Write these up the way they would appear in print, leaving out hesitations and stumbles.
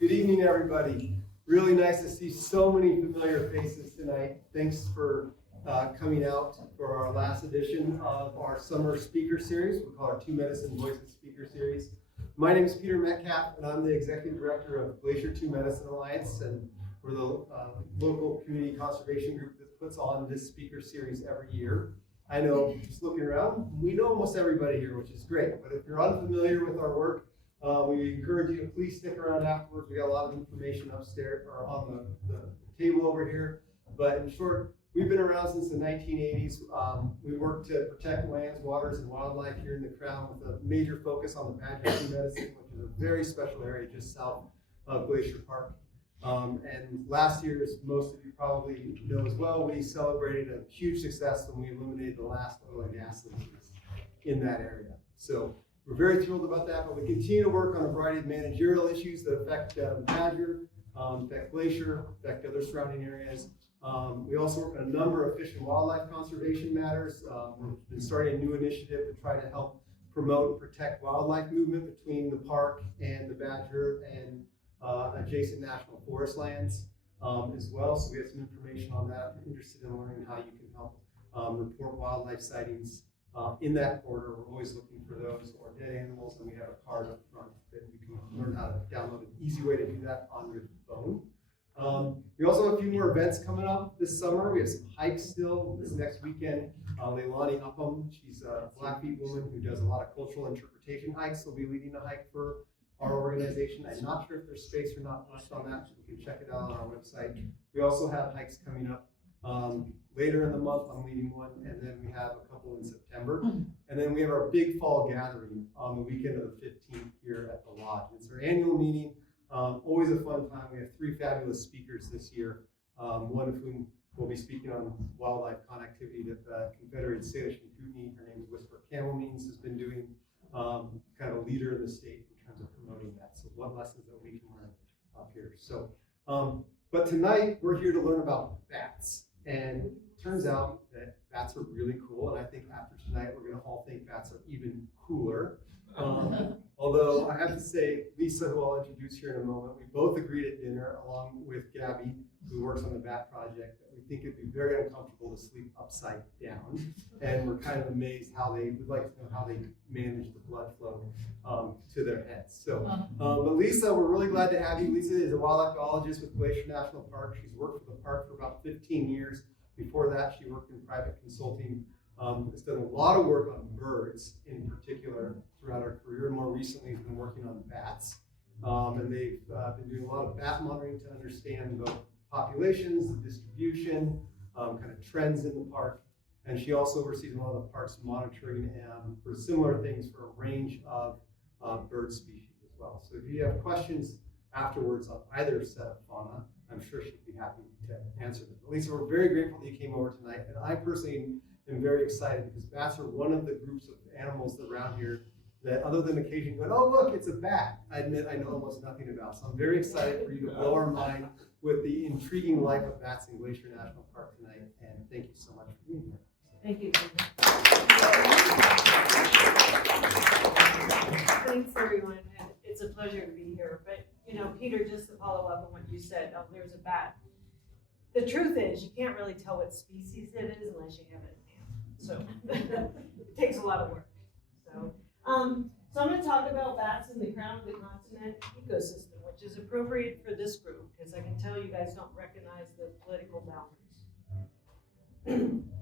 Good evening, everybody. Really nice to see so many familiar faces tonight. Thanks for coming out for our last edition of our summer speaker series. We call our Two Medicine Voices speaker series. My name is Peter Metcalf, and I'm the executive director of Glacier-Two Medicine Alliance, and we're the local community conservation group that puts on this speaker series every year. I know, just looking around, we know almost everybody here, which is great. But if you're unfamiliar with our work, we encourage you to please stick around afterwards. We got a lot of information upstairs or on the table over here. But in short, we've been around since the 1980s. We work to protect lands, waters, and wildlife here in the Crown with a major focus on the Bate medicine, which is a very special area just south of Glacier Park. And last year, as most of you probably know as well, we celebrated a huge success when we eliminated the last oil and gas leases in that area. So we're very thrilled about that, but we continue to work on a variety of managerial issues that affect Badger, affect Glacier, affect other surrounding areas. We also work on a number of fish and wildlife conservation matters. We've been starting a new initiative to try to help promote and protect wildlife movement between the park and the Badger and adjacent national forest lands as well. So we have some information on that. If you're interested in learning how you can help report wildlife sightings in that corridor, we're always looking for those or dead animals, and we have a card up front that you can learn how to download an easy way to do that on your phone. We also have a few more events coming up this summer. We have some hikes still this next weekend. Leilani Upham, she's a Blackfeet woman who does a lot of cultural interpretation hikes. Will be leading a hike for our organization. I'm not sure if there's space or not left on that, so you can check it out on our website. We also have hikes coming up later in the month. I'm leading one, and then we have a couple in September. And then we have our big fall gathering on the weekend of the 15th here at the Lodge. It's our annual meeting. Always a fun time. We have 3 fabulous speakers this year, one of whom will be speaking on wildlife connectivity that the Confederated Salish and Kootenai, her name is Whisper Camel-Means, has been doing, kind of a leader in the state in terms of promoting that. So what lessons that we can learn up here. So, but tonight we're here to learn about bats. And it turns out that bats are really cool. And I think after tonight, we're going to all think bats are even cooler. Although I have to say, Lisa, who I'll introduce here in a moment, we both agreed at dinner, along with Gabby, who works on the Bat Project, that we think it'd be very uncomfortable to sleep upside down. And we're kind of amazed how they would like to know how they manage the blood flow to their heads. So, but Lisa, we're really glad to have you. Lisa is a wildlife biologist with Glacier National Park. She's worked for the park for about 15 years. Before that, she worked in private consulting. Has done a lot of work on birds in particular throughout her career, and more recently has been working on bats. And they've been doing a lot of bat monitoring to understand both populations, the distribution, kind of trends in the park. And she also oversees a lot of the park's monitoring for similar things for a range of bird species as well. So if you have questions afterwards on either set of fauna, I'm sure she'd be happy to answer them. But Lisa, we're very grateful that you came over tonight, and I personally am very excited because bats are one of the groups of animals around here that, other than occasionally going, oh look, it's a bat, I admit I know almost nothing about. So I'm very excited for you to blow our mind with the intriguing life of bats in Glacier National Park tonight, and thank you so much for being here. Thank you. Thanks, everyone. And it's a pleasure to be here. But, you know, Peter, just to follow up on what you said, oh, there's a bat. The truth is, you can't really tell what species it is unless you have it in hand. So it takes a lot of work. So I'm going to talk about bats in the crown of the continent ecosystem, which is appropriate for this group because I can tell you guys don't recognize the political boundaries.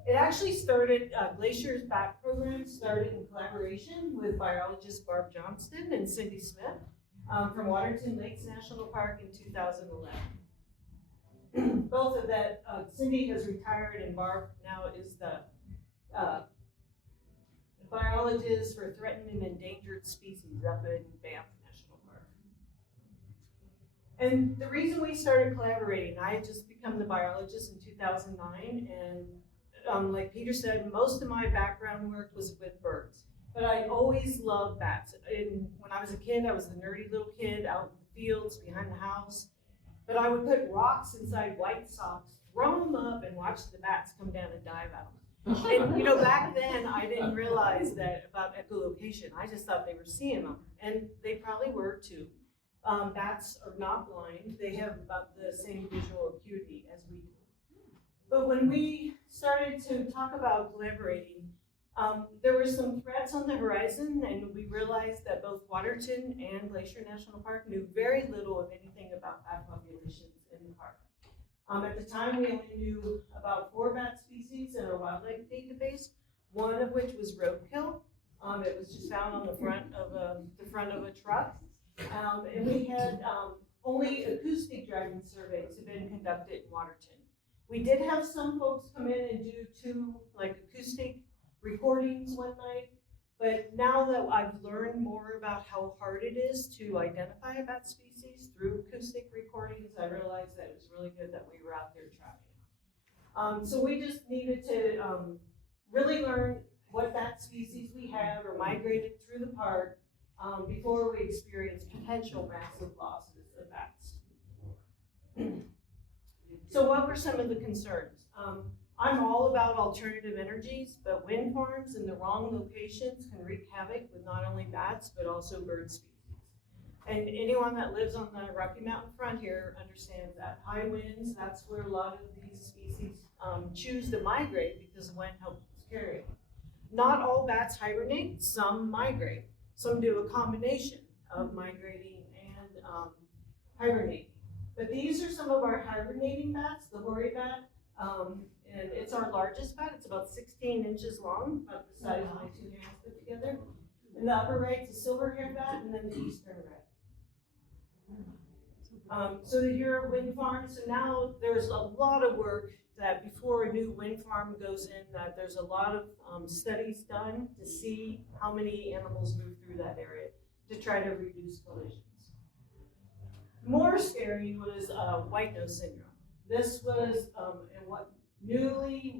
It actually started, Glacier's bat program started in collaboration with biologist Barb Johnston and Cindy Smith from Waterton Lakes National Park in 2011. Both of that, Cindy has retired and Barb now is the biologist for threatened and endangered species up in Banff National Park. And the reason we started collaborating, I had just become the biologist in 2009, and like Peter said, most of my background work was with birds, but I always loved bats. And when I was a kid, I was the nerdy little kid out in the fields behind the house, but I would put rocks inside white socks, throw them up, and watch the bats come down and dive at them. And you know, back then I didn't realize that about echolocation. I just thought they were seeing them, and they probably were too. Bats are not blind. They have about the same visual acuity as we do. But when we started to talk about collaborating, there were some threats on the horizon, and we realized that both Waterton and Glacier National Park knew very little of anything about bat populations in the park. At the time, we only knew about 4 bat species in our wildlife database, one of which was roadkill. It was just found on the front of a truck. And we had only acoustic driving surveys have been conducted in Waterton. We did have some folks come in and do 2 acoustic recordings one night, but now that I've learned more about how hard it is to identify a bat species through acoustic recordings, I realized that it was really good that we were out there tracking. So we just needed to really learn what bat species we had or migrated through the park before we experienced potential massive losses of bats. So what were some of the concerns? I'm all about alternative energies, but wind farms in the wrong locations can wreak havoc with not only bats, but also bird species. And anyone that lives on the Rocky Mountain frontier understands that high winds, that's where a lot of these species choose to migrate because the wind helps carry them. Not all bats hibernate, some migrate. Some do a combination of migrating and hibernating. But these are some of our hibernating bats, the hoary bat, and it's our largest bat. It's about 16 inches long, about the size of my 2 hands put together. In the upper right's a silver-haired bat, and then the eastern red. So here are wind farms. So now there's a lot of work that before a new wind farm goes in, that there's a lot of studies done to see how many animals move through that area to try to reduce collisions. More scary was white nose syndrome. This was newly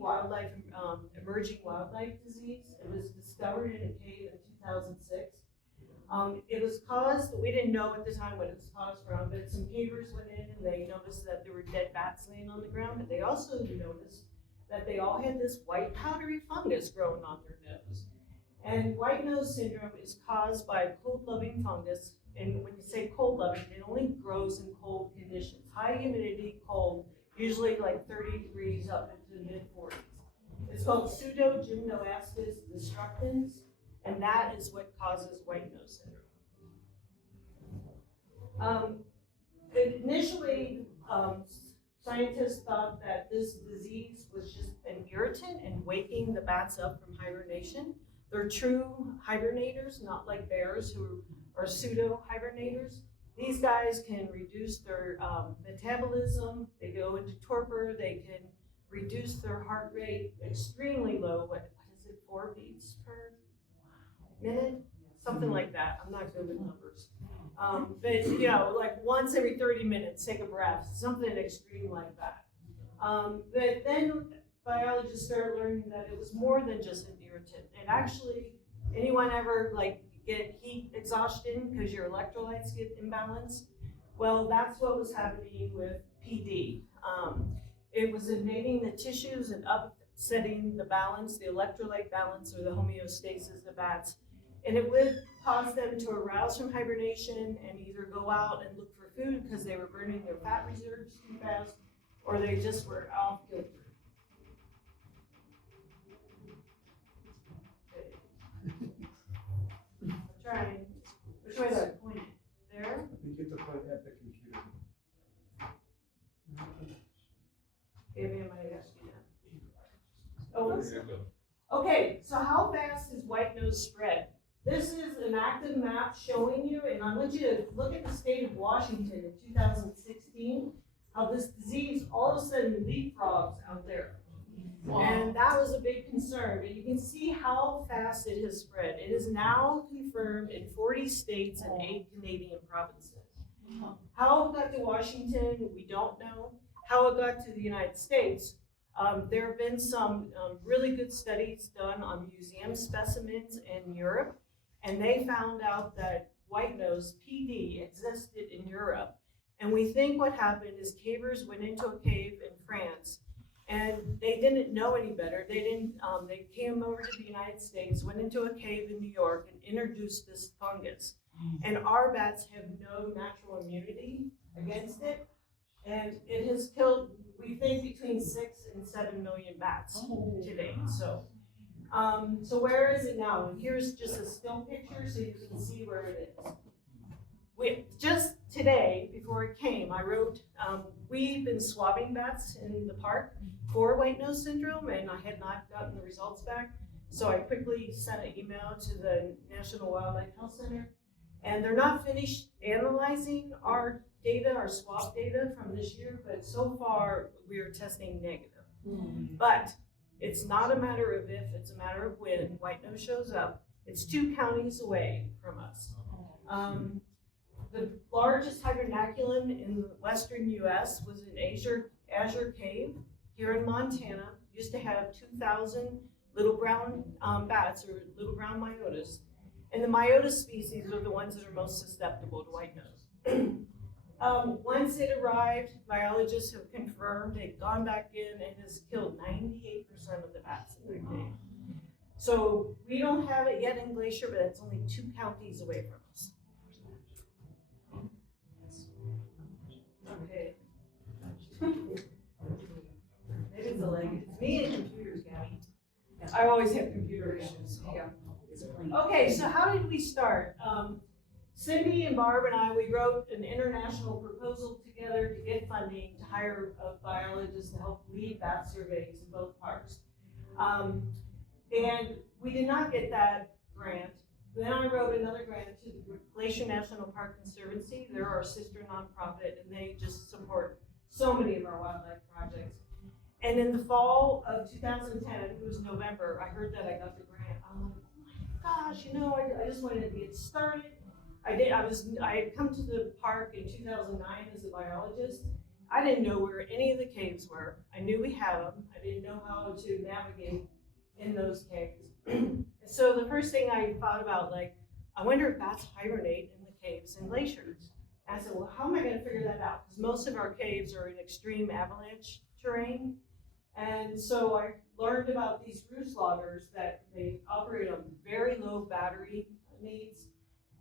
emerging wildlife disease. It was discovered in a cave in 2006. It was caused, we didn't know at the time what it was caused from, but some cavers went in and they noticed that there were dead bats laying on the ground, but they also noticed that they all had this white powdery fungus growing on their nose. And white nose syndrome is caused by a cold-loving fungus, and when you say cold-loving, it only grows in cold conditions. High humidity, cold, usually like 30 degrees up into the mid-40s. It's called Pseudogymnoastis destructans, and that is what causes white nose syndrome. Initially, scientists thought that this disease was just an irritant and waking the bats up from hibernation. They're true hibernators, not like bears who are pseudo-hibernators. These guys can reduce their metabolism, they go into torpor, they can reduce their heart rate extremely low. What is it, 4 beats per minute? Something like that. I'm not good with numbers. But like once every 30 minutes, take a breath, something extreme like that. But then biologists started learning that it was more than just an irritant. And actually, anyone ever get heat exhaustion because your electrolytes get imbalanced? Well, that's what was happening with PD. It was invading the tissues and upsetting the balance, the electrolyte balance or the homeostasis of the bats. And it would cause them to arouse from hibernation and either go out and look for food because they were burning their fat reserves too fast, or they just were off kilter. I'm trying. Which way do I point it? There? I think you have to point at the computer. Maybe I might ask you that. Oh, okay, so how fast is white nose spread? This is an active map showing you, and I want you to look at the state of Washington in 2016, how this disease all of a sudden leapfrogs out there. Wow. And that was a big concern, but you can see how fast it has spread. It is now confirmed in 40 states and 8 Canadian provinces. How it got to Washington, we don't know. How it got to the United States, there have been some really good studies done on museum specimens in Europe, and they found out that white nose, PD, existed in Europe. And we think what happened is cavers went into a cave in France, and they didn't know any better. They came over to the United States, went into a cave in New York, and introduced this fungus. And our bats have no natural immunity against it. And it has killed, we think, between 6 and 7 million bats today. So where is it now? And here's just a still picture so you can see where it is. Just today, before it came, I wrote, we've been swabbing bats in the park for white nose syndrome, and I had not gotten the results back. So I quickly sent an email to the National Wildlife Health Center, and they're not finished analyzing our data, our swab data from this year, but so far we are testing negative. But it's not a matter of if, it's a matter of when white nose shows up. It's 2 counties away from us. The largest hibernaculum in the western US was in Azure Cave here in Montana. Used to have 2,000 little brown bats or little brown myotas. And the myota species are the ones that are most susceptible to white nose. Once it arrived, biologists have confirmed they've gone back in and has killed 98% of the bats in the cave. So we don't have it yet in Glacier, but it's only 2 counties away from us. Okay. Maybe it's a leg. It's me and computers, Gabby. I always have computer issues. Okay, so how did we start? Cindy and Barb and I, we wrote an international proposal together to get funding to hire a biologist to help lead bat surveys in both parks. And we did not get that grant. Then I wrote another grant to the Glacier National Park Conservancy. They're our sister nonprofit, and they just support so many of our wildlife projects. And in the fall of 2010, it was November, I heard that I got the grant. I'm like, oh my gosh, I just wanted to get started. I had come to the park in 2009 as a biologist. I didn't know where any of the caves were. I knew we had them. I didn't know how to navigate in those caves. So the first thing I thought about, I wonder if bats hibernate in the caves and glaciers. And I said, well, how am I going to figure that out? Because most of our caves are in extreme avalanche terrain. And so I learned about these roost loggers that they operate on very low battery needs.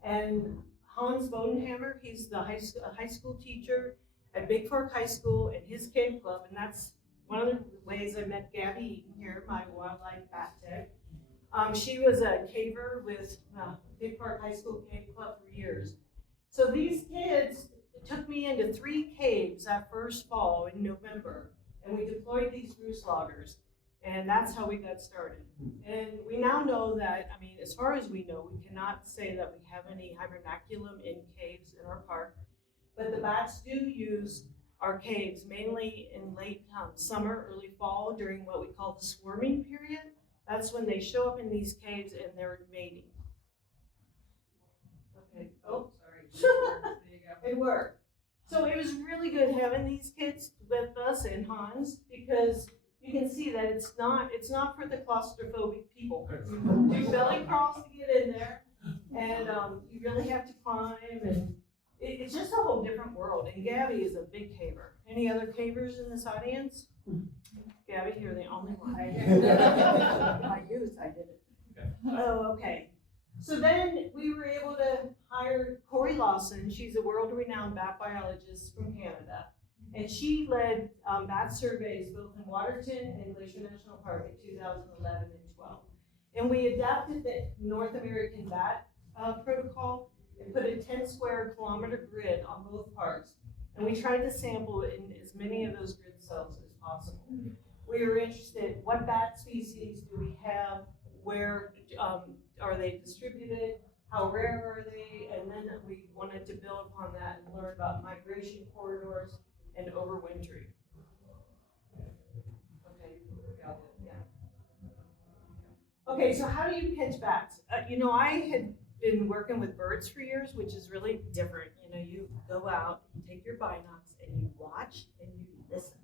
And Hans Bodenhammer, he's the high school teacher at Big Fork High School and his cave club. And that's one of the ways I met Gabby Eaton here, my wildlife bat tech. She was a caver with Big Fork High School Cave Club for years. So these kids took me into 3 caves that first fall in November, and we deployed these roost loggers, and that's how we got started. And we now know that, as far as we know, we cannot say that we have any hibernaculum in caves in our park, but the bats do use our caves mainly in late summer, early fall, during what we call the swarming period. That's when they show up in these caves and they're mating. Okay. Oh, sorry. There you go. It worked. So it was really good having these kids with us and Hans, because you can see that it's not for the claustrophobic people. You do belly crawls to get in there, and you really have to climb, and it's just a whole different world. And Gabby is a big caver. Any other cavers in this audience? Gabby, you're the only one. In my youth, I did it. Oh, okay. So then we were able to hire Corey Lawson. She's a world-renowned bat biologist from Canada. And she led bat surveys both in Waterton and Glacier National Park in 2011 and 12. And we adapted the North American bat protocol and put a 10 square kilometer grid on both parks. And we tried to sample in as many of those grid cells as possible. We were interested, what bat species do we have? Where are they distributed? How rare are they? And then we wanted to build upon that and learn about migration corridors and overwintering. Okay, got it, yeah. Okay, so how do you catch bats? I had been working with birds for years, which is really different. You go out, you take your binocs, and you watch and you listen.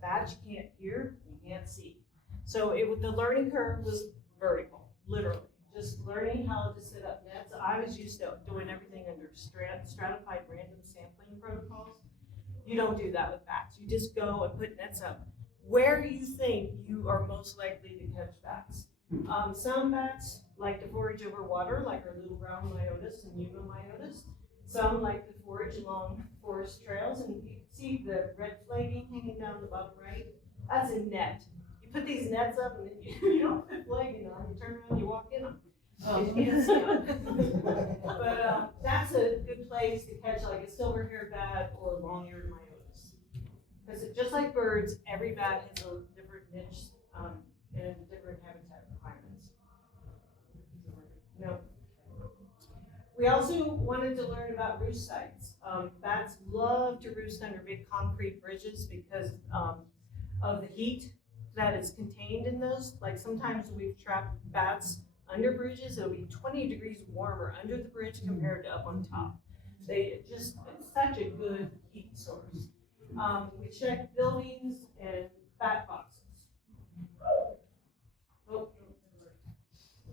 Bats you can't hear, you can't see. So the learning curve was vertical, literally. Just learning how to set up nets. I was used to doing everything under stratified random sampling protocols. You don't do that with bats. You just go and put nets up. Where do you think you are most likely to catch bats? Some bats like to forage over water, like our little brown myotis and myotis. Some like to forage along forest trails, and you can see the red flagging hanging down the bottom right. That's a net. You put these nets up, and then you don't put flagging on. You turn around, you walk in them. You can't see them. But that's a good place to catch like a silver-haired bat or long-eared myotis. Because just like birds, every bat has a different niche and different habitat requirements. No. We also wanted to learn about roost sites. Bats love to roost under big concrete bridges because of the heat that is contained in those. Like sometimes we've trapped bats under bridges, it'll be 20 degrees warmer under the bridge compared to up on top. It's such a good heat source. We check buildings and bat boxes. Oh,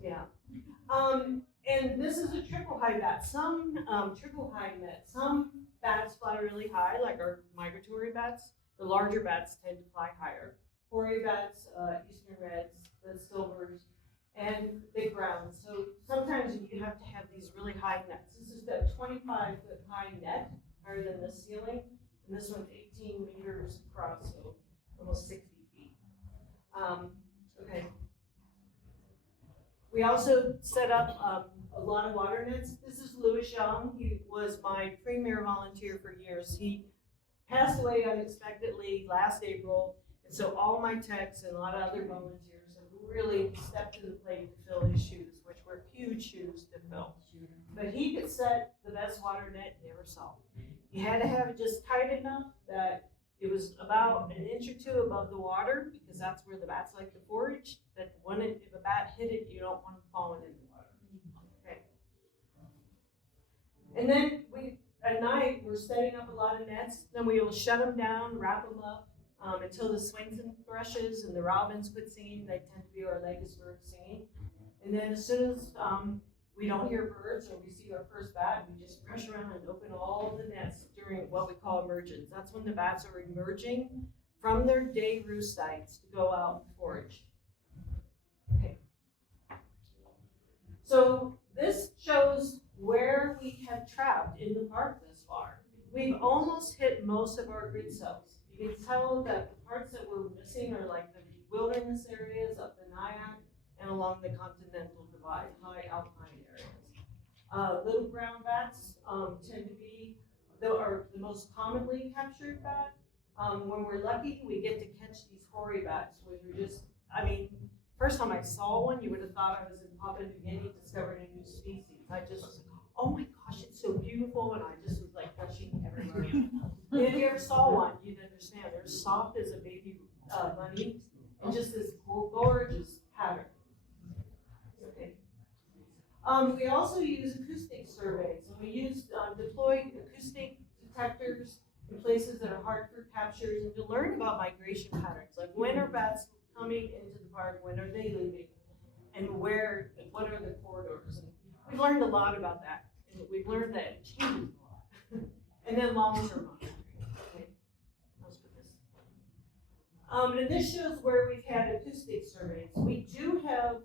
yeah. And this is a triple high bat. Some triple high net. Some bats fly really high, like our migratory bats. The larger bats tend to fly higher. Hoary bats, eastern reds, the silvers, and big browns. So sometimes you have to have these really high nets. This is a 25-foot high net, higher than the ceiling, and this one's 18 meters across, so almost 60 feet. Okay. We also set up a lot of water nets. This is Louis Young. He was my premier volunteer for years. He passed away unexpectedly last April, and so all my techs and a lot of other volunteers have really stepped to the plate to fill his shoes, which were huge shoes to fill. But he could set the best water net you ever saw. You had to have it just tight enough that it was about an inch or two above the water, because that's where the bats like to forage. That if a bat hit it, you don't want them falling in the water. Okay. And then at night, we're setting up a lot of nets. Then we will shut them down, wrap them up until the swings and thrushes and the robins quit singing. They tend to be our latest birds singing. And then as soon as we don't hear birds or we see our first bat, we just rush around and open all the nets during what we call emergence. That's when the bats are emerging from their day roost sites to go out and forage. Okay. So this shows where we have trapped in the park thus far. We've almost hit most of our grid cells. You can tell that the parts that we're missing are like the wilderness areas up the Nyack and along the Continental Divide, high alpine areas. Little brown bats tend to be the most commonly captured bat. When we're lucky, we get to catch these hoary bats, which are just, first time I saw one, you would have thought I was in Papua New Guinea discovering a new species. I just was like, oh my gosh, it's so beautiful, and I just was like gushing everywhere. If you ever saw one, you'd understand. They're soft as a baby bunny, and just this gorgeous pattern. Okay. We also use acoustic surveys, and we use deployed acoustic detectors in places that are hard for captures, and to learn about migration patterns, like when are bats coming into the park, when are they leaving, and what are the corridors. And we've learned a lot about that, and we've learned that it changes a lot. And then long-term monitoring. Okay, let's put this. And this shows where we've had acoustic surveys. We do have,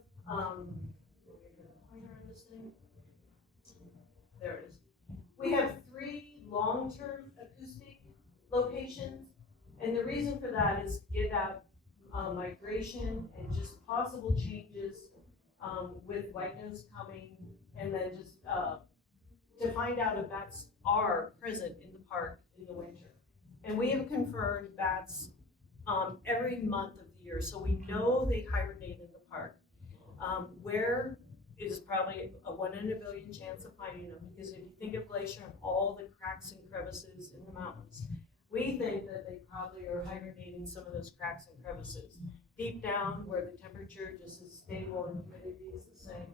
there it is. We have 3 long-term acoustic locations, and the reason for that is to get out migration and just possible changes with white nose coming, and then just to find out if bats are present in the park in the winter. And we have confirmed bats every month of the year, so we know they hibernate in the park. Where is probably a 1 in a billion chance of finding them, because if you think of Glacier and all the cracks and crevices in the mountains, we think that they probably are hibernating some of those cracks and crevices deep down where the temperature just is stable and humidity is the same,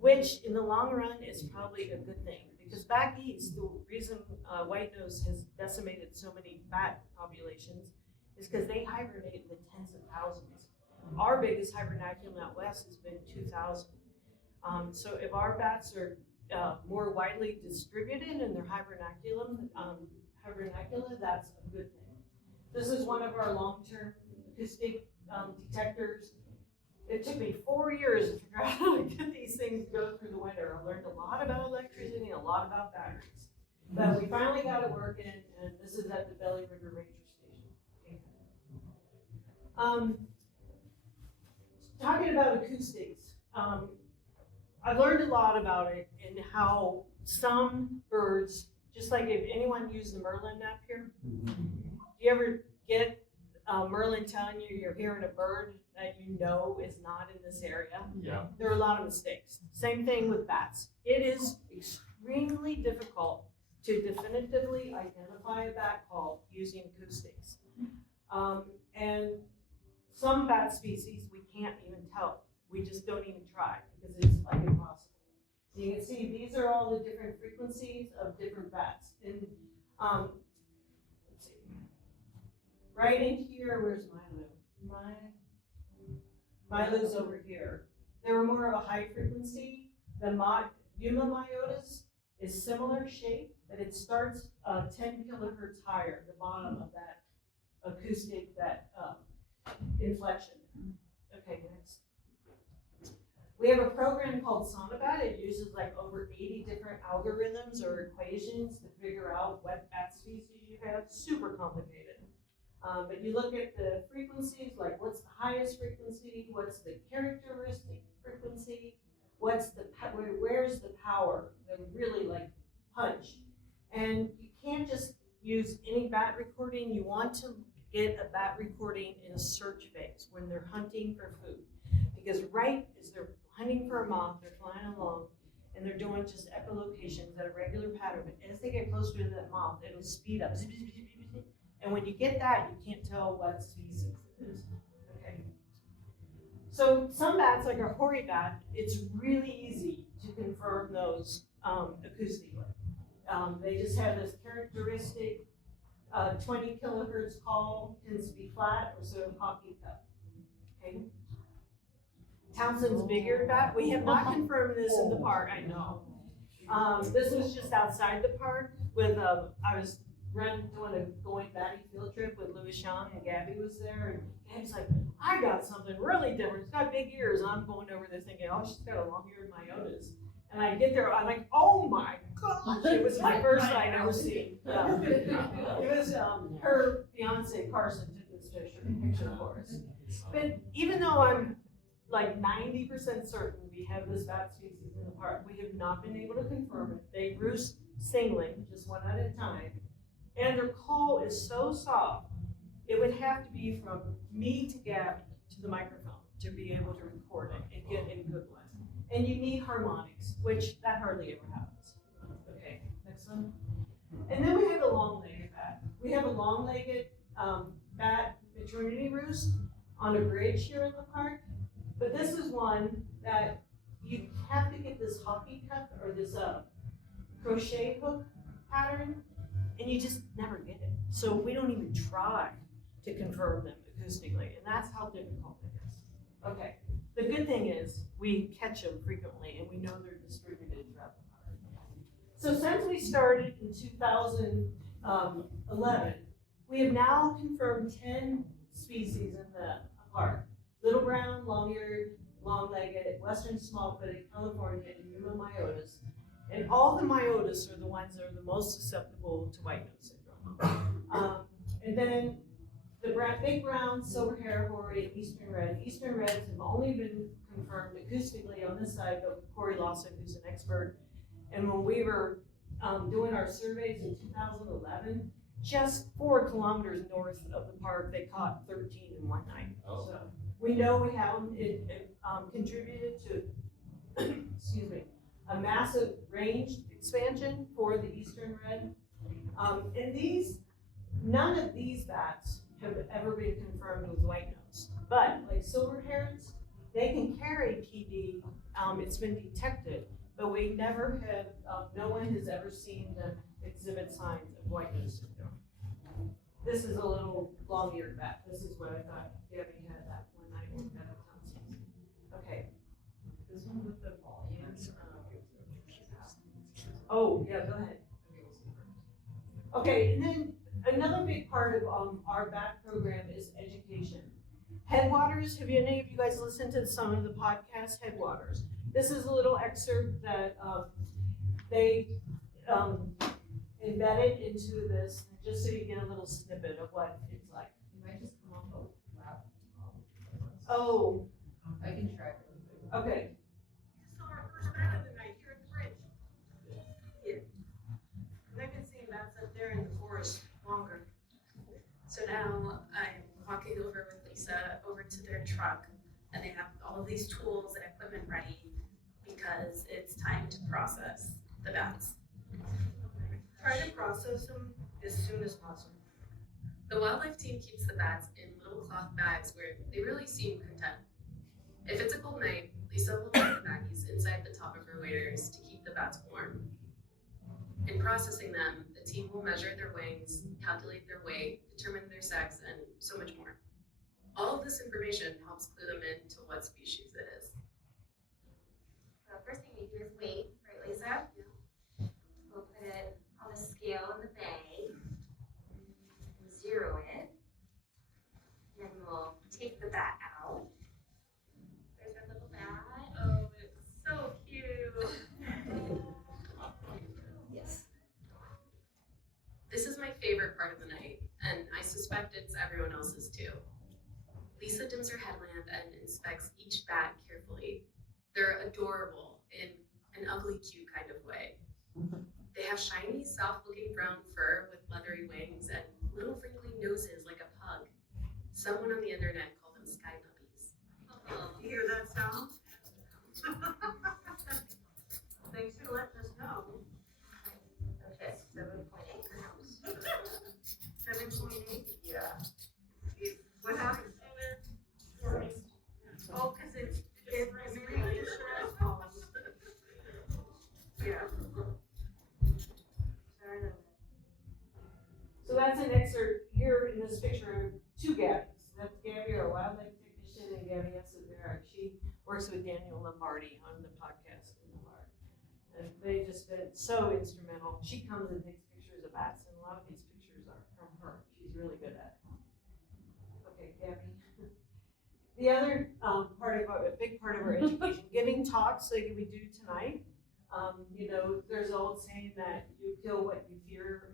which in the long run is probably a good thing, because back east, the reason white-nose has decimated so many bat populations is because they hibernate in the tens of thousands. Our biggest hibernaculum out west has been 2,000. So if our bats are more widely distributed in their hibernacula, that's a good thing. This is one of our long-term acoustic detectors. It took me 4 years to figure out how to get these things to go through the winter. I learned a lot about electricity and a lot about batteries. But we finally got it working, and this is at the Belly River Ranger Station. Talking about acoustics, I've learned a lot about it and how some birds, just like if anyone used the Merlin map here, do you ever get Merlin telling you you're hearing a bird that you know is not in this area? Yeah. There are a lot of mistakes. Same thing with bats. It is extremely difficult to definitively identify a bat call using acoustics. And some bat species we can't even tell. We just don't even try because it's like impossible. So you can see these are all the different frequencies of different bats. And let's see. Right in here, where's Milo? Milo's over here. They were more of a high frequency. The Yuma myotis is similar shape, but it starts 10 kilohertz higher, the bottom of that acoustic, that inflection. Okay, next. We have a program called Sonobat. It uses like over 80 different algorithms or equations to figure out what bat species you have. Super complicated. But you look at the frequencies, like what's the highest frequency, what's the characteristic frequency, where's the power, the really like punch. And you can't just use any bat recording. You want to get a bat recording in a search phase when they're hunting for food. Because right as they're hunting for a moth, they're flying along, and they're doing just echolocations at a regular pattern. But as they get closer to that moth, it'll speed up. And when you get that, you can't tell what species it is. Okay. So some bats, like a hoary bat, it's really easy to confirm those acoustically. They just have this characteristic 20 kilohertz call, tends to be flat or sort of hockey cup. Okay. Townsend's bigger bat. We have not confirmed this in the park, I know. This was just outside the park with, I was doing a going batting field trip with Louis Sean, and Gabby was there, and Gabby's like, I got something really different. It's got big ears. And I'm going over there thinking, oh, she's got a long-eared myotis. And I get there, I'm like, oh my gosh, it was my first I'd ever seen. It was her fiance, Carson, took this picture for us. But even though I'm like 90% certain we have this bat species in the park, we have not been able to confirm it. They roost singly, just one at a time. And their call is so soft, it would have to be from me to Gabby to the microphone to be able to record it and get a good one. And you need harmonics, which that hardly ever happens. Okay, next one. And then we have a long-legged bat. We have a long-legged bat maternity roost on a bridge here in the park. But this is one that you have to get this hockey cup or this crochet hook pattern, and you just never get it. So we don't even try to confirm them acoustically, and that's how difficult it is. Okay, the good thing is we catch them frequently, and we know they're distributed throughout the park. So since we started in 2011, we have now confirmed 10 species in the park. Little brown, long-eared, long-legged, western small-footed, California, and Yuma myotis. And all the myotis are the ones that are the most susceptible to white nose syndrome. And then the big brown, silver hair, hoary, and eastern red. Eastern reds have only been confirmed acoustically on this side, but Corey Lawson, who's an expert. And when we were doing our surveys in 2011, just 4 kilometers north of the park, they caught 13 in one night. Oh. So we know we have it contributed to, excuse me, a massive range expansion for the eastern red. And none of these bats have ever been confirmed with white nose. But like silver herons, they can carry PD. It's been detected, but we never have, no one has ever seen them exhibit signs of white nose syndrome. This is a little long-eared bat. This is what I thought Gabby had that one night when we got a Townsend. Okay. This one with the volumes. Oh, yeah, go ahead. Okay, and then another big part of our bat program is education. Headwaters, have any of you guys listened to some of the podcast Headwaters? This is a little excerpt that they embedded into this, just so you get a little snippet of what it's like. You might just come off a lap. Oh, I can try really quick. okay. Just saw our first bat of the night here at the bridge. Yeah. And I've been seeing bats up there in the forest longer. So now I'm walking over with Lisa over to their truck, and they have all of these tools and equipment ready because it's time to process the bats. Try to process them as soon as possible. The wildlife team keeps the bats in little cloth bags where they really seem content. If it's a cold night, Lisa will put the baggies inside the top of her waders to keep the bats warm. In processing them, the team will measure their wings, calculate their weight, determine their sex, and so much more. All of this information helps clue them in to what species it is. The first thing we do is weight, right, Lisa? We'll put it on the scale in the bag, zero it, and then we'll take the bat out. There's our little bat. Oh, it's so cute. Yes. This is my favorite part of the night, and I suspect it's everyone else's too. Lisa dims her headlamp and inspects each bat carefully. They're adorable in an ugly cute kind of way. They have shiny, soft-looking brown fur with leathery wings and little wrinkly noses like a pug. Someone on the internet called them sky puppies. You hear that sound? Thanks for letting us know. Okay, 7.8 grams. 7.8? Yeah. What happened? Oh, because it's really stressful. Yeah. Sorry. So that's an excerpt here in this picture of two Gabbies. That's Gabby, our wildlife technician, and Gabby Esoteric. She works with Daniel Lombardi on the podcast in the park. And they've just been so instrumental. She comes and takes pictures of bats, and a lot of these pictures are from her. She's really good at it. Okay, Gabby. The other a big part of our education, giving talks like we do tonight. There's an old saying that you kill what you fear,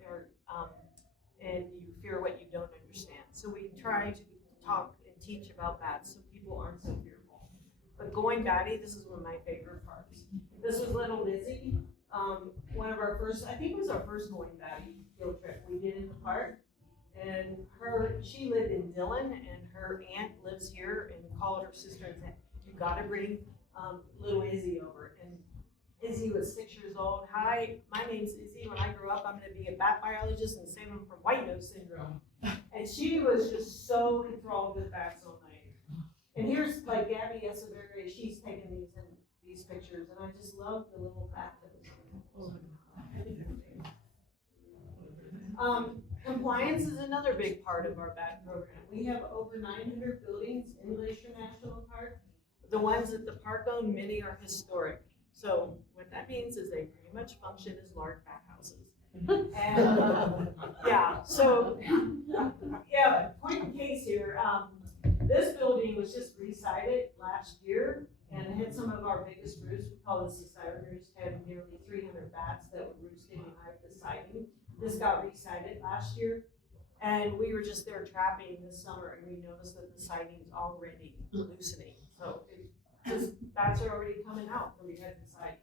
and you fear what you don't understand. So we try to talk and teach about bats so people aren't so fearful. But going batty, this is one of my favorite parts. This was little Lizzie, one of our first, I think it was our first going batty field trip we did in the park. And she lived in Dillon, and her aunt lives here, and called her sister and said, "You gotta bring little Izzy over." And Izzy was 6 years old. "Hi, my name's Izzy. When I grow up, I'm gonna be a bat biologist and save them from white nose syndrome." And she was just so enthralled with bats all night. And here's like Gabby Esoteric, she's taking these pictures, and I just love the little bat that was compliance is another big part of our bat program. We have over 900 buildings in Glacier National Park. The ones that the park own, many are historic. So what that means is they pretty much function as large bat houses. And point in case here, this building was just resited last year and hit some of our biggest roosts. We call this the siren roost, had nearly 300 bats that were roosting behind the siding. This got resited last year, and we were just there trapping this summer, and we noticed that the siding's already loosening. So bats are already coming out from behind the siding.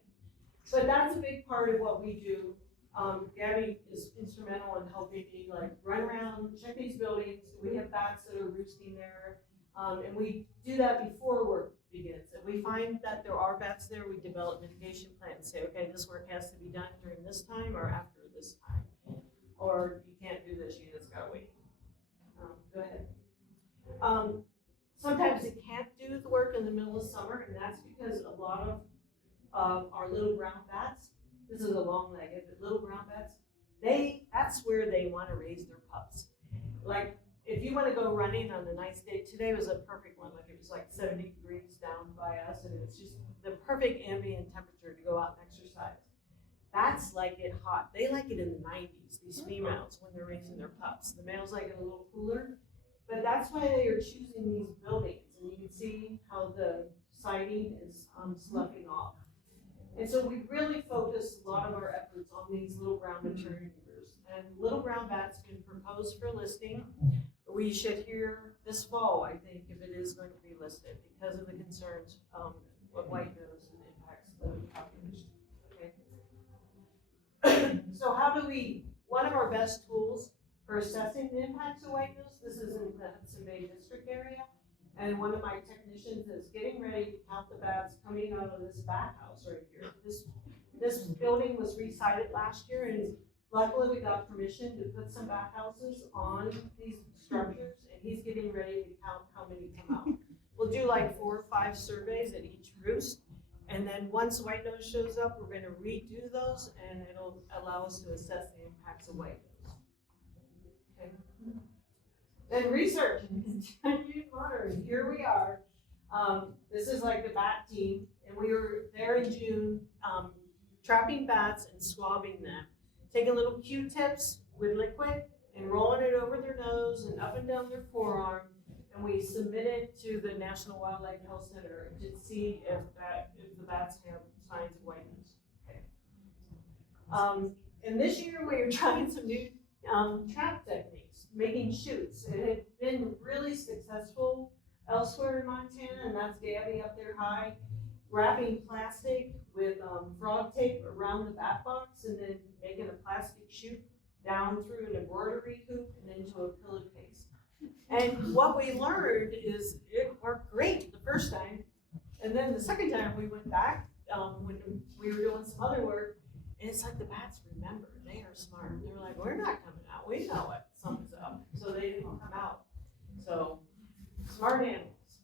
But that's a big part of what we do. Gabby is instrumental in helping me run around, check these buildings. Do we have bats that are roosting there? And we do that before work begins. If we find that there are bats there, we develop mitigation plans. Say, okay, this work has to be done during this time or after this time. Or you can't do this, you just gotta wait. Go ahead. Sometimes it can't do the work in the middle of summer, and that's because a lot of our little brown bats, this is a long-legged, but little brown bats, that's where they want to raise their pups. Like, if you want to go running on a nice day, today was a perfect one. Like, it was like 70 degrees down by us, and it was just the perfect ambient temperature to go out and exercise. Bats like it hot. They like it in the 90s, these females, when they're raising their pups. The males like it a little cooler, But that's why they are choosing these buildings, and you can see how the siding is sloughing off. And so we really focus a lot of our efforts on these little brown maternity roosts. And little brown bat's been proposed for listing. We should hear this fall, I think, if it is going to be listed because of the concerns what white nose and impacts the population. Okay. So how do we, one of our best tools for assessing the impacts of white nose, this is in the Hudson Bay District area, and one of my technicians is getting ready to count the bats coming out of this bat house right here. This building was resited last year, and luckily we got permission to put some bat houses on these structures, and he's getting ready to count how many come out. We'll do like 4 or 5 surveys at each roost, and then once white nose shows up, we're gonna redo those, and it'll allow us to assess the impacts of white nose. Okay. Then research and continued monitoring. Here we are. This is like the bat team, and we were there in June, trapping bats and swabbing them. Taking little Q-tips with liquid and rolling it over their nose and up and down their forearm, and we submitted to the National Wildlife Health Center to see if the bats have signs of whiteness. Okay. And this year we were trying some new trap techniques, making chutes. It had been really successful elsewhere in Montana, and that's Gabby up there high, wrapping plastic with frog tape around the bat box and then making a plastic chute down through an embroidery hoop and into a pillowcase. And what we learned is it worked great the first time, and then the second time we went back when we were doing some other work, and it's like the bats remember. They are smart. They're like, we're not coming out. We know what something's up, so they didn't come out. So smart animals.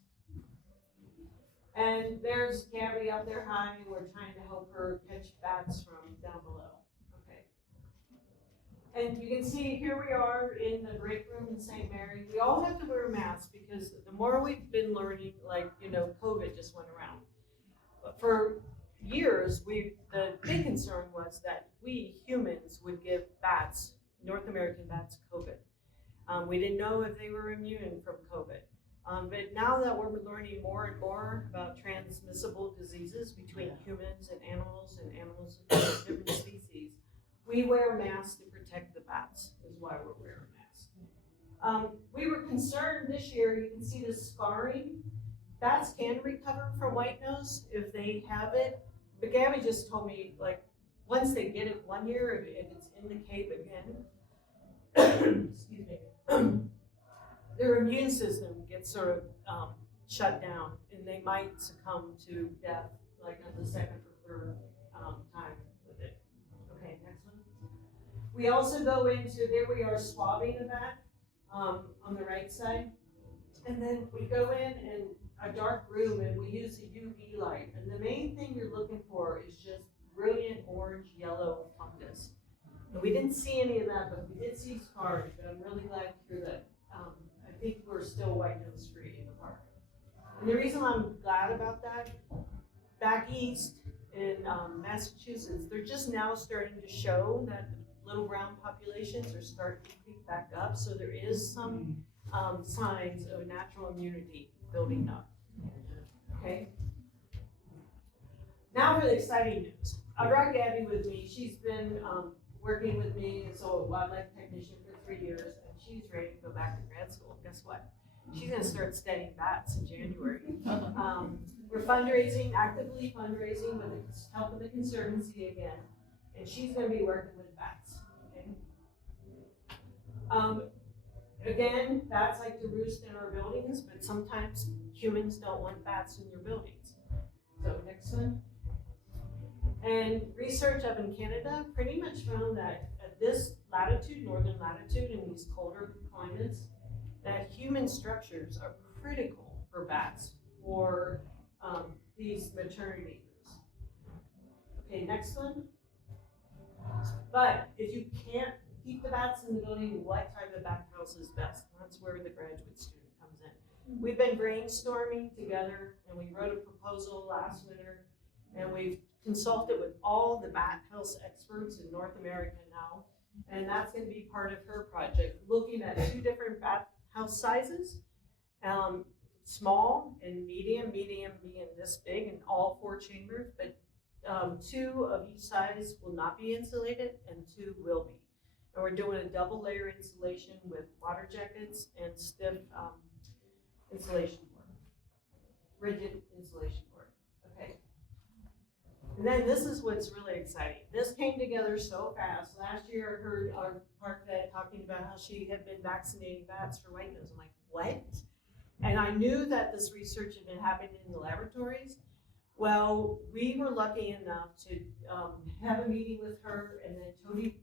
And there's Gabby up there high, and we're trying to help her catch bats from down below. Okay. And you can see here we are in the break room in St. Mary. We all have to wear masks because the more we've been learning, like, COVID just went around. But for years, the big concern was that we humans would give bats, North American bats, COVID. We didn't know if they were immune from COVID. But now that we're learning more and more about transmissible diseases between humans and animals of different species, we wear masks to protect the bats, is why we're wearing masks. We were concerned this year, you can see the scarring. Bats can recover from white nose if they have it, but Gabby just told me, like, once they get it 1 year, if it's in the cape again, excuse me, their immune system gets sort of shut down, and they might succumb to death, like on the second or third time with it. Okay, next one. We also go into, there we are swabbing the bat on the right side, and then we go in a dark room, and we use a UV light, and the main thing you're looking for is just brilliant orange yellow fungus. And we didn't see any of that, but we did see scarring, but I'm really glad to hear that. I think we're still white nose free in the park. And the reason I'm glad about that, back east in Massachusetts, they're just now starting to show that the little brown populations are starting to creep back up. So there is some signs of natural immunity building up. Okay. Now for the exciting news. I brought Gabby with me. She's been working with me as a wildlife technician for 3 years. She's ready to go back to grad school. Guess what? She's going to start studying bats in January. We're actively fundraising with the help of the Conservancy again, and she's going to be working with bats. Okay? Again, bats like to roost in our buildings, but sometimes humans don't want bats in their buildings. So next one. And research up in Canada pretty much found that at this latitude, northern latitude, in these colder climates, that human structures are critical for bats for these maternity roosts. Okay, next one. But if you can't keep the bats in the building, what type of bat house is best? That's where the graduate student comes in. We've been brainstorming together, and we wrote a proposal last winter, and we've consulted with all the bat house experts in North America now, and that's going to be part of her project, looking at 2 different bat house sizes. Small and medium being this big in all 4 chambers, but 2 of each size will not be insulated and 2 will be. And we're doing a double layer insulation with water jackets and stiff insulation board, rigid insulation board. Okay. And then this is what's really exciting. This came together so fast. Last year I heard our park vet talking about how she had been vaccinating bats for white nose. I'm like, what? And I knew that this research had been happening in the laboratories. Well, we were lucky enough to have a meeting with her, and then Tony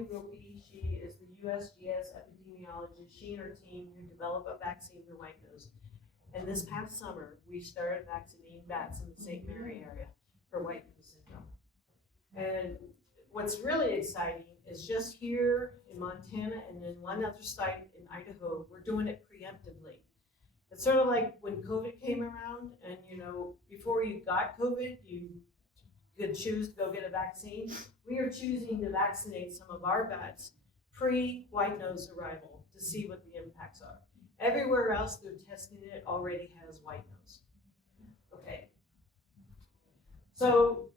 Rilke, she is the USGS epidemiologist. She and her team who developed a vaccine for white nose. And this past summer, we started vaccinating bats in the St. Mary area for white nose syndrome. And what's really exciting is just here in Montana and then one other site in Idaho, we're doing it preemptively. It's sort of like when COVID came around and, before you got COVID, you could choose to go get a vaccine. We are choosing to vaccinate some of our bats pre-white nose arrival to see what the impacts are. Everywhere else they're testing it already has white nose. Okay. So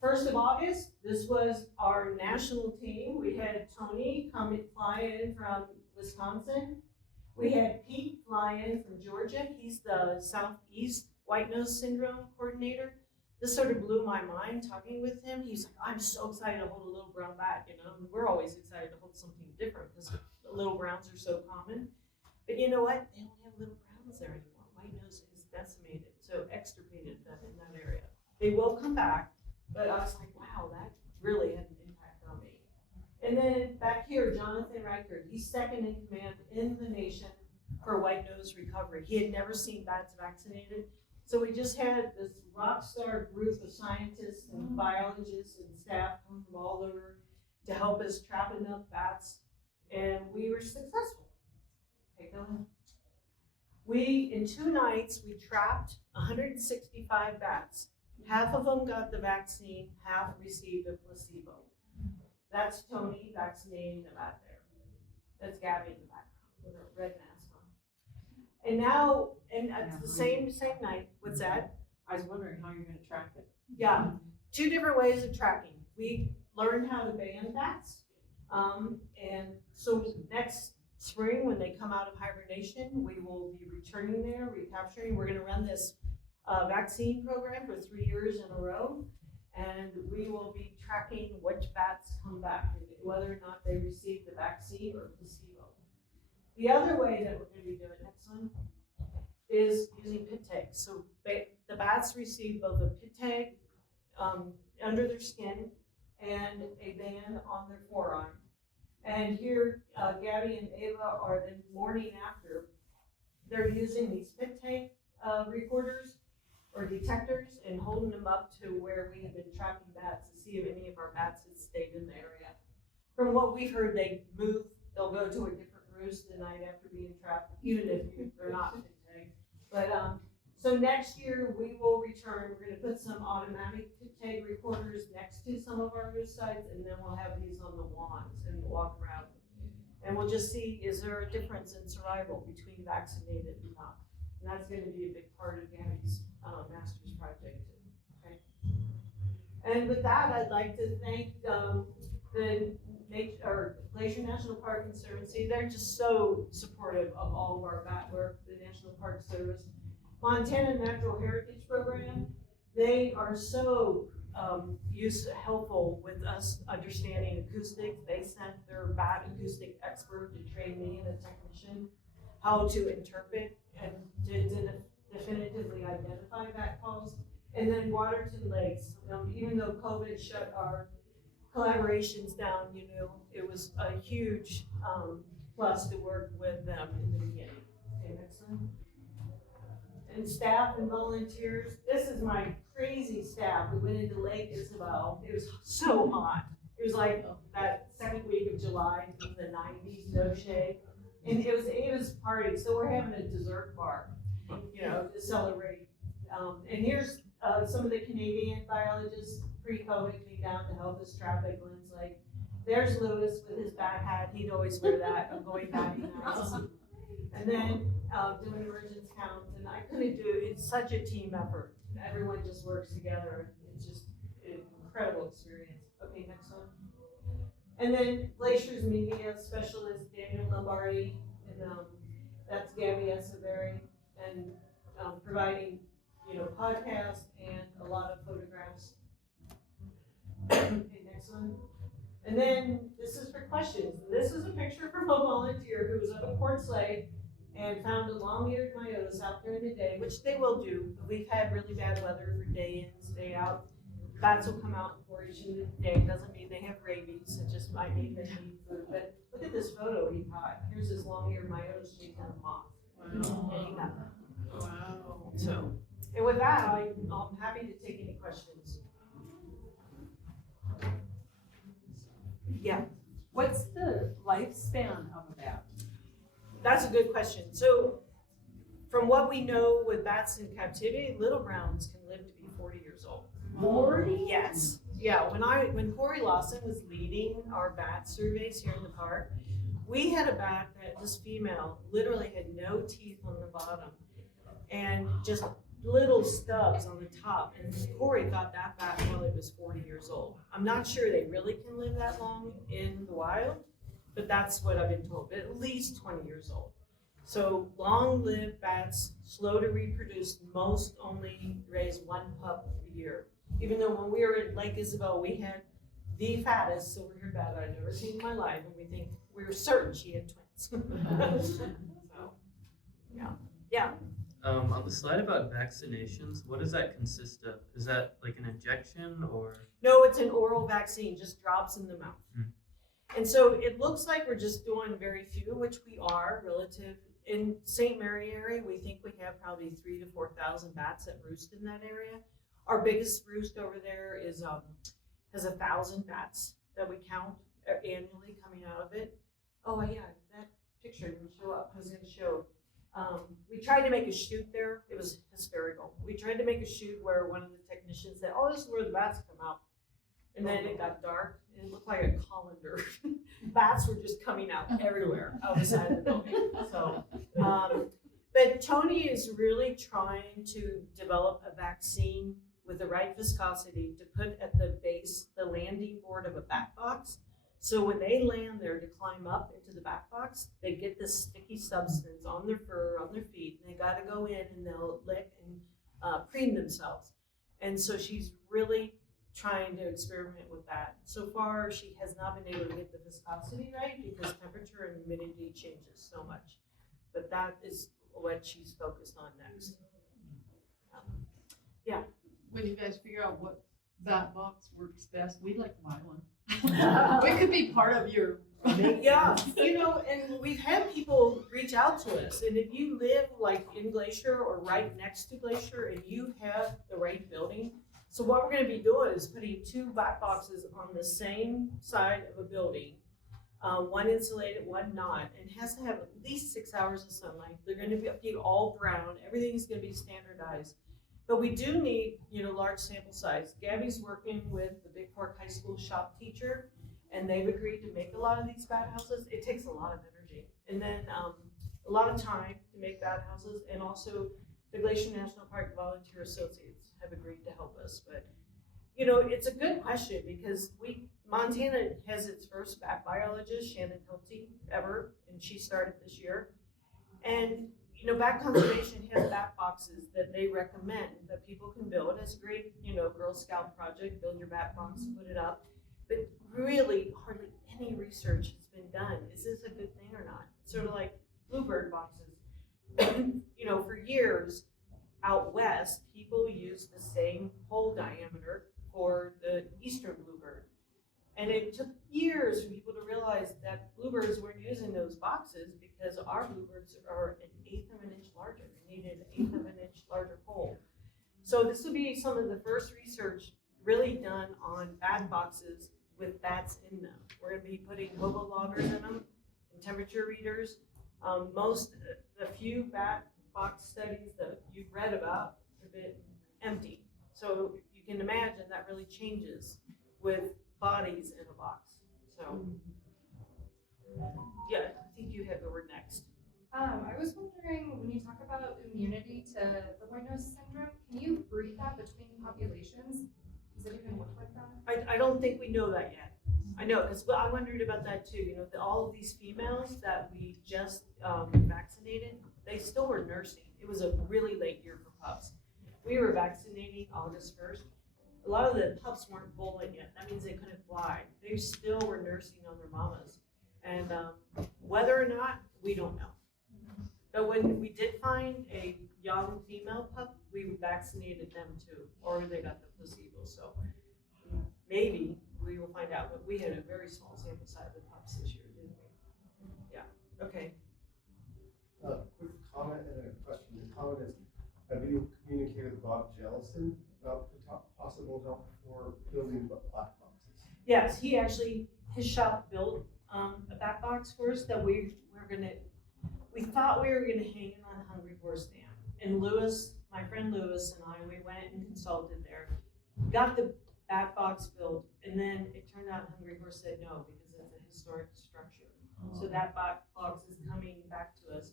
1st of August, this was our national team. We had Tony fly in from Wisconsin. We had Pete fly in from Georgia. He's the Southeast White Nose Syndrome coordinator. This sort of blew my mind talking with him. He's like, I'm so excited to hold a little brown bat, And we're always excited to hold something different because the little browns are so common. But you know what? They don't have little browns there anymore. White nose is decimated, so extirpated them in that area. They will come back, but I was like, wow, that really had an impact on me. And then back here, Jonathan Reichert, he's second in command in the nation for white nose recovery. He had never seen bats vaccinated. So we just had this rock star group of scientists and biologists and staff come from all over to help us trap enough bats, and we were successful. Okay, go ahead. In 2 nights, we trapped 165 bats. Half of them got the vaccine, half received a placebo. That's Tony vaccinating the bat there. That's Gabby in the background with her red mask on. And now, at the same night, what's that? I was wondering how you're gonna track it. Yeah, 2 different ways of tracking. We learned how to ban bats. And so next spring, when they come out of hibernation, we will be returning there, recapturing. We're gonna run this vaccine program for 3 years in a row. And we will be tracking which bats come back, whether or not they receive the vaccine or placebo. The other way that we're going to be doing, next one, is using pit tags. So the bats receive both a pit tag under their skin and a band on their forearm. And here, Gabby and Ava are the morning after. They're using these pit tag recorders or detectors and holding them up to where we have been trapping bats to see if any of our bats had stayed in the area. From what we heard, they move, they'll go to a different roost the night after being trapped, even if they're not pit tagged. But so next year we will return, we're gonna put some automatic pit tag recorders next to some of our roost sites, and then we'll have these on the wands and walk around. And we'll just see, is there a difference in survival between vaccinated and not? And that's going to be a big part of Gabby's master's project too. Okay. And with that, I'd like to thank the Glacier National Park Conservancy. They're just so supportive of all of our bat work. The National Park Service, Montana Natural Heritage Program. They are so helpful with us understanding acoustics. They sent their bat acoustic expert to train me and a technician how to interpret and to definitively identify bat calls. And then Waterton Lakes, even though COVID shut our collaborations down, it was a huge plus to work with them in the beginning. Okay, next one. And staff and volunteers. This is my crazy staff. We went into Lake Isabel. It was so hot. It was like that second week of July in the 90s, no shade. And it was party, so we're having a dessert bar, to celebrate. And here's some of the Canadian biologists pre-COVID came down to help us trap at Glenn's Lake. There's Lewis with his bat hat. He'd always wear that. I'm going batting nights. And then doing emergence counts, and I couldn't do it. It's such a team effort. Everyone just works together. It's just an incredible experience. Okay, next one. And then Glacier's media specialist Daniel Lombardi, and that's Gabby Esaberry, and providing podcasts and a lot of photographs. Okay, next one. And then this is for questions. And this is a picture from a volunteer who was up at Port Slade and found a long-eared myotis out there in the day, which they will do. We've had really bad weather for day in, day out. Bats will come out before each of the day. Doesn't mean they have rabies. It just might mean they need food. But look at this photo he caught. Here's this long-eared myotis chasing a moth. Wow. And he got that. Wow. So, and with that, I'm happy to take any questions. Yeah. What's the lifespan of a bat? That's a good question. So, from what we know with bats in captivity, little browns can live to be 40 years old. 40? Yes. Yeah. When Corey Lawson was leading our bat surveys here in the park, we had a bat that this female literally had no teeth on the bottom and just little stubs on the top. And Corey thought that bat probably was 40 years old. I'm not sure they really can live that long in the wild, but that's what I've been told, but at least 20 years old. So long-lived bats, slow to reproduce, most only raise one pup a year. Even though when we were at Lake Isabel, we had the fattest silver-haired bat I'd ever seen in my life, and we were certain she had twins. So, yeah. On the slide about vaccinations, what does that consist of? Is that like an injection or? No, it's an oral vaccine, just drops in the mouth. And so it looks like we're just doing very few, which we are relative. In St. Mary area, we think we have probably 3,000 to 4,000 bats that roost in that area. Our biggest roost over there is has 1,000 bats that we count annually coming out of it. Oh yeah, that picture didn't show up. I was going to show. We tried to make a shoot there. It was hysterical. We tried to make a shoot where one of the technicians said, "Oh, this is where the bats come out," and then it got dark and it looked like a colander. Bats were just coming out everywhere outside the building. So, but Tony is really trying to develop a vaccine with the right viscosity to put at the base, the landing board of a bat box. So when they land there to climb up into the bat box, they get this sticky substance on their fur, on their feet, and they got to go in and they'll lick and preen themselves. And so she's really trying to experiment with that. So far, she has not been able to get the viscosity right because temperature and humidity changes so much. But that is what she's focused on next. Yeah. When you guys figure out what bat box works best, we'd like to buy one. We could be part of your. Yeah, and we've had people reach out to us, and if you live like in Glacier or right next to Glacier and you have the right building, so what we're going to be doing is putting 2 bat boxes on the same side of a building, one insulated, one not, and it has to have at least 6 hours of sunlight. They're going to be all brown. Everything's going to be standardized. But we do need, large sample size. Gabby's working with the Big Fork High School shop teacher, and they've agreed to make a lot of these bat houses. It takes a lot of energy, and then a lot of time to make bat houses, and also the Glacier National Park Volunteer Associates have agreed to help us. But, it's a good question because Montana has its first bat biologist, Shannon Hilty, ever, and she started this year. And Bat Conservation has bat boxes that they recommend that people can build. It's a great, Girl Scout project, build your bat box, put it up. But really, hardly any research has been done. Is this a good thing or not? It's sort of like bluebird boxes. For years out west, people used the same hole diameter for the eastern bluebird. And it took years for people to realize that bluebirds weren't using those boxes because our bluebirds are an 1/8 of an inch larger. They needed an 1/8 of an inch larger hole. So this will be some of the first research really done on bat boxes with bats in them. We're going to be putting hobo loggers in them and temperature readers. The few bat box studies that you've read about have been empty. So you can imagine that really changes with bodies in a box. So, yeah, I think you have the word next. I was wondering, when you talk about immunity to the white nose syndrome, can you breed that between populations? Does it even work like that? I don't think we know that yet. I know, because I wondered about that too, all of these females that we just vaccinated, they still were nursing. It was a really late year for pups. We were vaccinating August 1st. A lot of the pups weren't bowling yet. That means they couldn't fly. They still were nursing on their mamas. And whether or not, we don't know. But when we did find a young female pup, we vaccinated them too, or they got the placebo. So maybe we will find out, but we had a very small sample size of pups this year, didn't we? Yeah, okay. Quick comment and then a question. The comment is, have you communicated with Bob Jellison about the possible help for building black boxes? Yes, his shop built a back box for us that we thought we were gonna hang it on Hungry Horse Dam. And Lewis, my friend Lewis and I, we went and consulted there, got the back box built, and then it turned out Hungry Horse said no, because it's a historic structure. So that back box is coming back to us.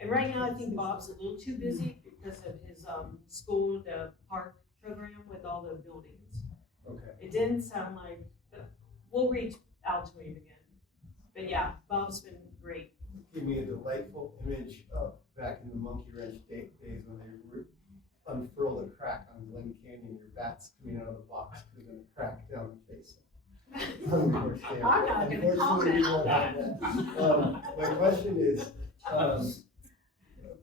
And right now, I think Bob's a little too busy because of his school to park program with all the buildings. Okay. It didn't sound like, we'll reach out to him again. But yeah, Bob's been great. Give me a delightful image of back in the Monkey Wrench days when they unfurl the crack on Glen Canyon, your bats coming out of the box because of the crack down the face. I'm not gonna comment on that. My question is,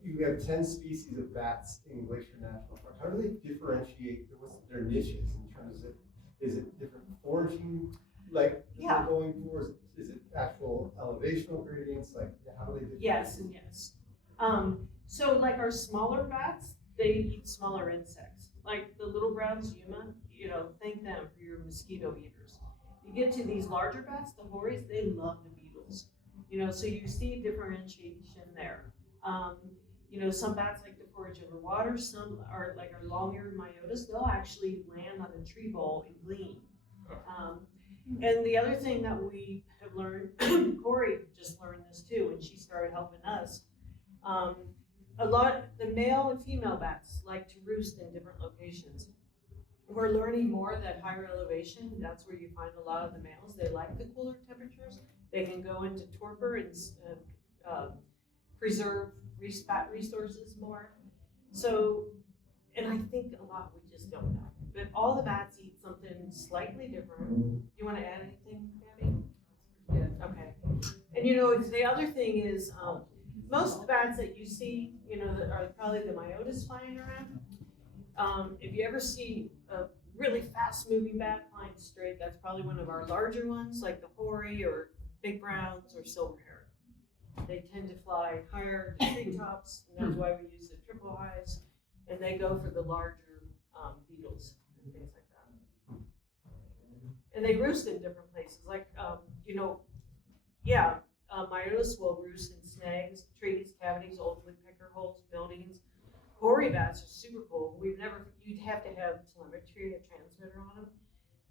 you have 10 species of bats in Glacier National Park. How do they differentiate, what's their niches in terms of, is it different foraging like Yeah. they're going for? Is it actual elevational gradients? Like, how do they differentiate? Yes and yes. So like our smaller bats, they eat smaller insects. Like the little brown zuma, thank them for your mosquito eaters. You get to these larger bats, the hories, they love the beetles. So you see differentiation there. Some bats like to forage over water, some are like our long-eared myotis, they'll actually land on a tree bowl and glean. And the other thing that we have learned, Corey just learned this too when she started helping us. The male and female bats like to roost in different locations. We're learning more that higher elevation, that's where you find a lot of the males. They like the cooler temperatures. They can go into torpor and preserve resources more. So, and I think a lot we just don't know. But all the bats eat something slightly different. You want to add anything, Gabby? Yeah. Okay. And the other thing is, most of the bats that you see, that are probably the myotis flying around. If you ever see a really fast-moving bat flying straight, that's probably one of our larger ones, like the hoary or big browns or silver-haired. They tend to fly higher to treetops, and that's why we use the triple highs. And they go for the larger beetles and things like that. And they roost in different places, like myotis will roost in snags, trees, cavities, old woodpecker holes, buildings. Hoary bats are super cool. You'd have to have telemetry, a transmitter on them.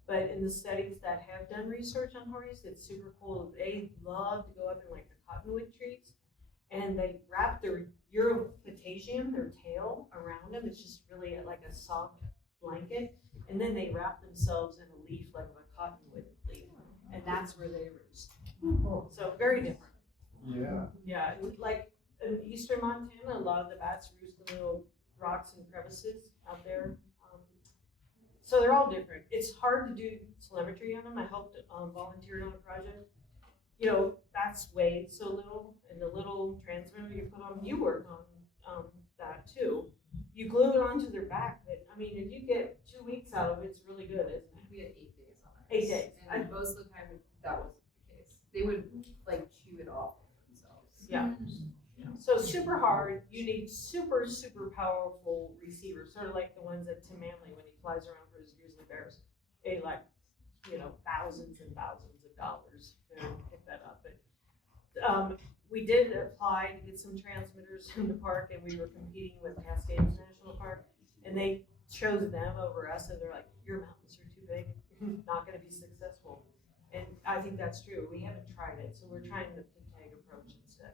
But in the studies that have done research on hories, it's super cool. They love to go up in like the cottonwood trees, and they wrap their Europatagium, their tail, around them. It's just really like a soft blanket, and then they wrap themselves in a leaf like a cottonwood leaf, and that's where they roost. So very different. Yeah. Yeah, like in eastern Montana, a lot of the bats roost in little rocks and crevices out there. So they're all different. It's hard to do telemetry on them. I helped volunteered on a project. Bats weigh so little, and the little transmitter you put on, you work on that too. You glue it onto their back, but if you get 2 weeks out of it, it's really good, isn't it? We had 8 days on it. 8 days. And most of the time, that wasn't the case. They would chew it off themselves. Yeah. So super hard. You need super, super powerful receivers, sort of like the ones that Tim Manley, when he flies around for his grizzly bears, they thousands and thousands of dollars to pick that up. But we did apply to get some transmitters in the park, and we were competing with Cascades National Park, and they chose them over us, and they're like, your mountains are too big, not going to be successful. And I think that's true. We haven't tried it, so we're trying the pig tag approach instead.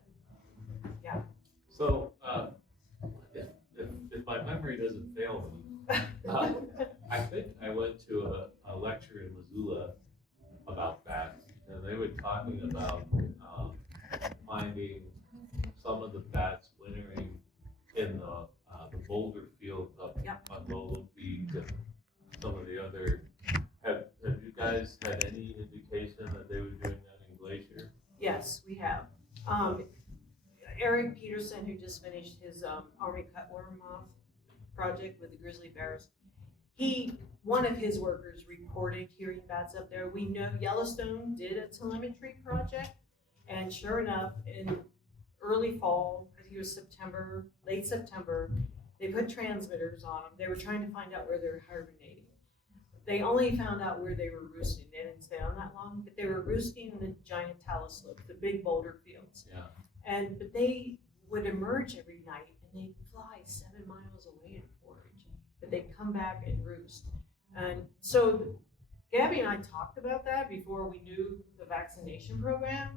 Yeah. So, if my memory doesn't fail me, I think I went to a lecture in Missoula about bats, and they were talking about finding some of the bats wintering in the boulder fields up Yep. on Lolo Beach and some of the other. Have you guys had any indication that they were doing that in Glacier? Yes, we have. Eric Peterson, who just finished his Army cutworm moth project with the grizzly bears, one of his workers reported hearing bats up there. We know Yellowstone did a telemetry project, and sure enough, in early fall, I think it was September, late September, they put transmitters on them. They were trying to find out where they were hibernating. They only found out where they were roosting. They didn't stay on that long, but they were roosting in the giant talus slopes, the big boulder fields. Yeah. But they would emerge every night and they'd fly 7 miles away to forage, but they'd come back and roost. And so Gabby and I talked about that before we knew the vaccination program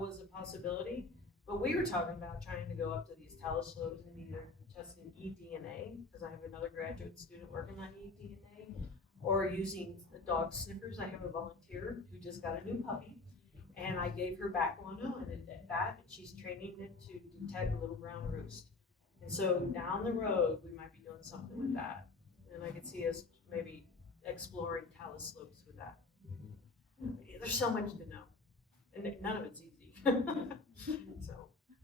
was a possibility. But we were talking about trying to go up to these talus slopes and either test an eDNA, because I have another graduate student working on eDNA, or using the dog sniffers. I have a volunteer who just got a new puppy, and I gave her back one and a bat, and she's training it to detect a little brown roost. And so down the road, we might be doing something with that. And I could see us maybe exploring talus slopes with that. There's so much to know, and none of it's easy.